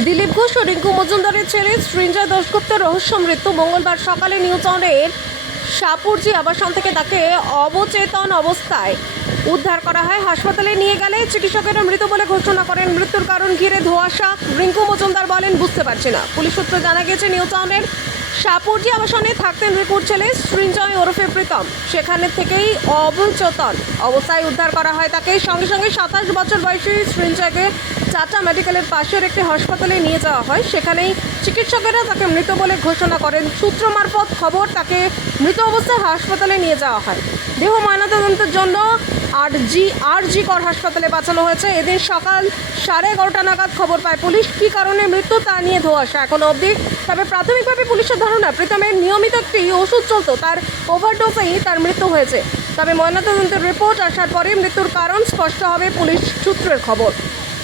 দিলীপ ঘোষ ও রিঙ্কু মজুমদারের ছেলে সৃঞ্জয় দাশগুপ্তের রহস্য মৃত্যু। মঙ্গলবার সকালে নিউ টাউনের সাপুরজি আবাসন থেকে তাকে অবচেতন অবস্থায় উদ্ধার করা হয়। হাসপাতালে নিয়ে গেলে চিকিৎসকেরা মৃত বলে ঘোষণা করেন। মৃত্যুর কারণ ঘিরে ধোঁয়াশা। রিঙ্কু মজুমদার বলেন, বুঝতে পারছি না। পুলিশ সূত্রে জানা গেছে নিউ টাউনের সাপুরজি আবাসনে থাকতেন রিকুর ছেলে সৃঞ্জয় ওরফে প্রীতম। সেখানে থেকেই অবচেতন অবস্থায় উদ্ধার করা হয় তাকে। সঙ্গে সঙ্গে সাতাশ বছর বয়সী সৃঞ্জয়কে চাচা মেডিকেলের পাশের একটি হাসপাতালে নিয়ে যাওয়া হয়। সেখানেই চিকিৎসকেরা তাকে মৃত বলে ঘোষণা করেন। সূত্র মারফত খবর তাকে মৃত অবস্থায় হাসপাতালে নিয়ে যাওয়া হয়। দেহ ময়নাতদন্তের জন্য আর জি আর জি কর হাসপাতালে পাঠানো হয়েছে। এদিন সকাল সাড়ে এগারোটা নাগাদ খবর পায় পুলিশ। কী কারণে মৃত্যু তা নিয়ে ধোয়াশা এখনও অবধি। তবে প্রাথমিকভাবে পুলিশের ধারণা, প্রীতমের নিয়মিত একটি ওষুধ চলত। তার ওভারডোজেই তার মৃত্যু হয়েছে। তবে ময়নাতদন্তের রিপোর্ট আসার পরে মৃত্যুর কারণ স্পষ্ট হবে পুলিশ সূত্রের খবর।